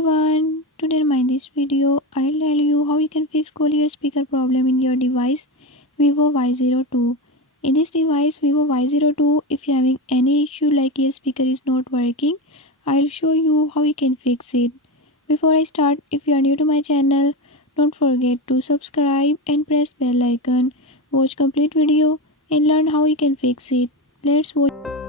everyone, today in this video I'll tell you how you can fix clear speaker problem in your device Vivo Y02. In this device Vivo Y02, if you're having any issue like your speaker is not working, I'll show you how you can fix it. Before I start, if you are new to my channel, don't forget to subscribe and press bell icon. Watch complete video and learn how you can fix it. Let's watch.